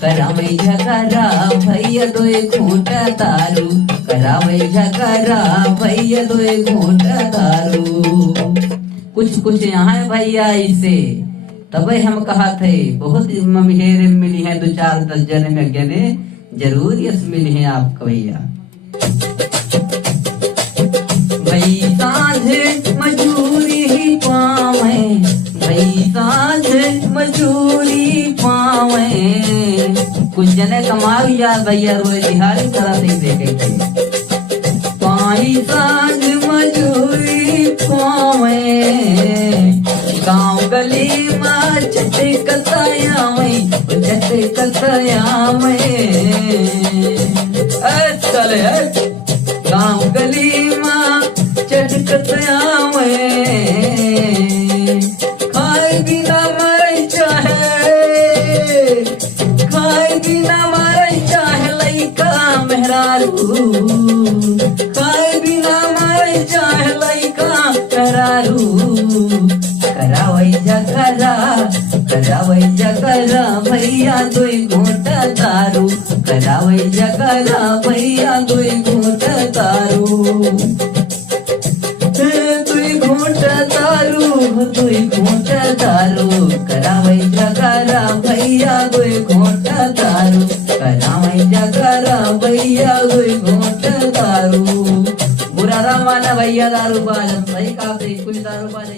करावै झगड़ा भैया दोए घूंट दारू, करावै झगड़ा भैया दोए घूंट दारू। कुछ यहाँ है भैया इसे तब हम कहा थे बहुत ममेर मिली है, 2-4-10 जने में गने जरूर यस मिली है आपको भैया। भई साँझ मजूरी ही पावे, भई साँझ मजूरी पावे। कुछ जने कमाओ यार भैया रोए दिहाड़ी तरह से देखे थे। पाई साँझ मजूरी पावे, गाँव गली में चटे कताया में, चटे कताया में। चले गाँव गली में चटे कताया में। खाए बिना मर चाहे, खाए बिना मर चाहे लइका मेहरारू, खाए बिना मर चाहे लइका मेहरारू। करावै झगड़ा, करावै झगड़ा भैया दोई घूंट दारू, करावै झगड़ा भैया दोई घूंट दारू। दोई घूंट दारू, दोई घूंट दारू, करावै झगड़ा भैया दोई घूंट दारू, करावै झगड़ा भैया दोई घूंट दारू। बुरा रमाना भैया दारू बाज, सही कहा कुछ दारू बाज।